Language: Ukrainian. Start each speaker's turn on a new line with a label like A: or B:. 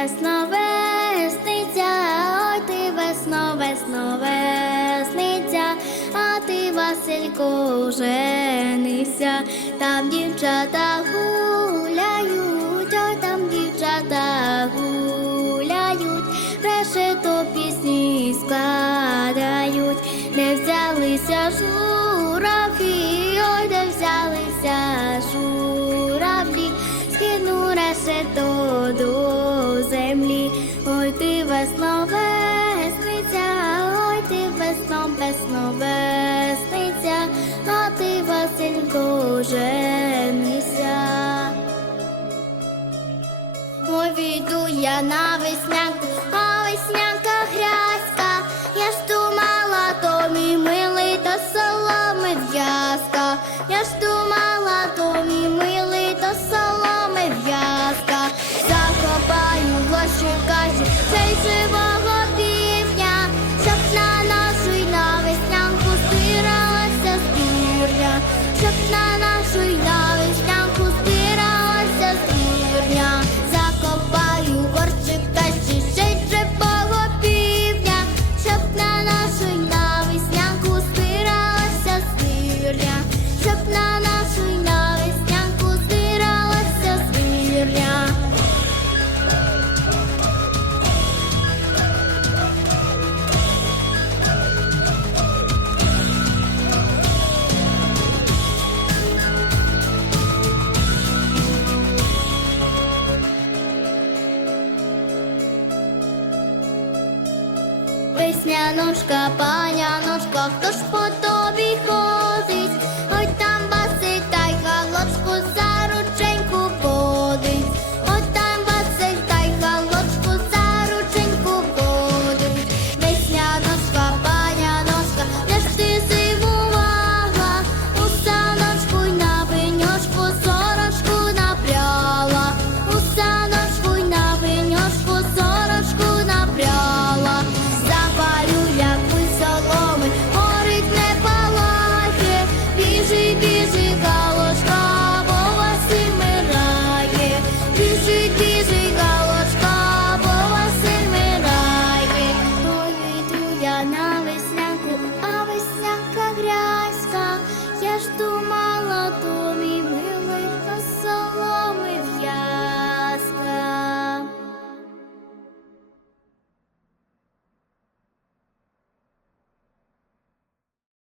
A: Весно весниця, ой ти весно, весно весниця, а ти Василько женися, там дівчата гуляють, ой там дівчата гуляють, решето пісні складають, де взялися журавлі, ой, де взялися журавлі, скину решето до ой ти весновесниця, ой ти весно, весновесниця, а ти Василько женися. Ой, війду я на веснянку, а веснянка Весняночка, паняночка, хто ж по тобі ходить?